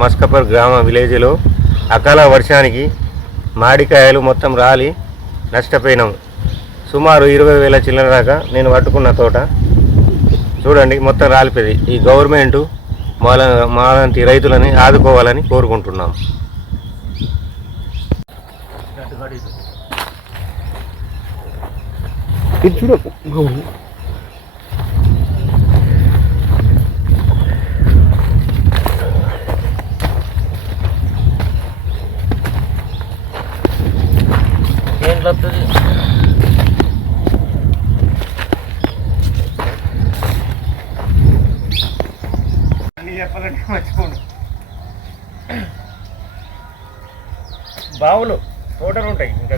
మస్కపర్ గ్రామ విలేజ్లో అకాల వర్షానికి మామిడికాయలు మొత్తం రాలి నష్టపోయినాము. సుమారు 20,000 చిల్లర దాకా నేను పట్టుకున్న తోట చూడండి మొత్తం రాలిపోయింది. ఈ గవర్నమెంటు మాలాంటి రైతులని ఆదుకోవాలని కోరుకుంటున్నాము. చెప్పాలంటే మర్చిపోండి. బావులు తోటలు ఉంటాయి ఇంకా